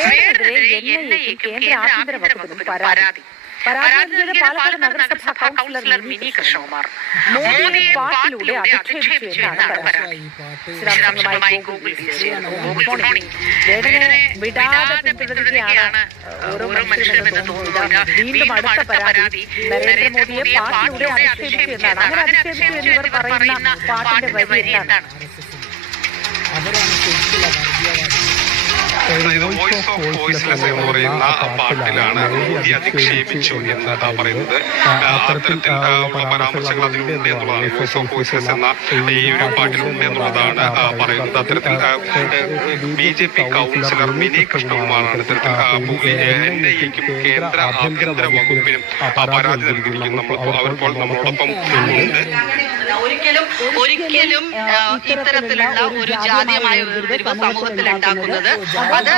വേടനെതിരെ N I എക്കും കേന്ദ്ര ആഭ്യന്തര വകുപ്പിനും പരാതി. പരാതി. നൽകിയത് പാലക്കാട് നഗരസഭാ കൗൺസിലർ മിനി കൃഷ്ണകുമാർ. മോദിയെ പാട്ടിലൂടെ അധിക്ഷേപിച്ചു എന്നാണ് പരാതി വിശദാംശങ്ങളുമായി ഗൂഗിൾ വേടനെ വിടാതെ പിന്തുടരുകയാണ് ഓരോ മനുഷ്യരുമെന്ന് തോന്നുന്നു വീണ്ടും അടുത്ത പരാതി നരേന്ദ്രമോദിയെ പാട്ടിലൂടെ അധിക്ഷേപിച്ചു എന്നാണ്. അങ്ങനെ അധിക്ഷേപിച്ചു എന്നിവർ പറയുന്ന പാട്ടിന്റെ വരി എന്താണ് അവരാണ് ശരിക്കുള്ള വോയിസ് ഓഫ് വോയിസ്ലെസ് എന്ന് പറയുന്ന പാട്ടിലാണ് മോദി അധിക്ഷേപിച്ചു എന്ന് പറയുന്നത്. അത്തരത്തിൽ പരാമർശങ്ങൾ അതിലുണ്ട് എന്നുള്ളതാണ്. വോയിസ് ഓഫ് വോയിസ്ലെസ് എന്ന ഈ ഒരു പാട്ടിലുണ്ട് എന്നുള്ളതാണ് പറയുന്നത്. അത്തരത്തിൽ B J P councillor Vinay കൃഷ്ണകുമാറാണ് ഇത്തരത്തിൽ എൻ കേന്ദ്ര ആഭ്യന്തര വകുപ്പിനും പരാതി നൽകിയിരിക്കുന്നു. അവരിപ്പോൾ നമ്മളോടൊപ്പം ഉണ്ട്. ഒരിക്കലും ഒരിക്കലും ഇത്തരത്തിലുള്ള ഒരു ജാതീയമായ വേർതിരിവ് സമൂഹത്തിൽ ഉണ്ടാക്കുന്നത് അത്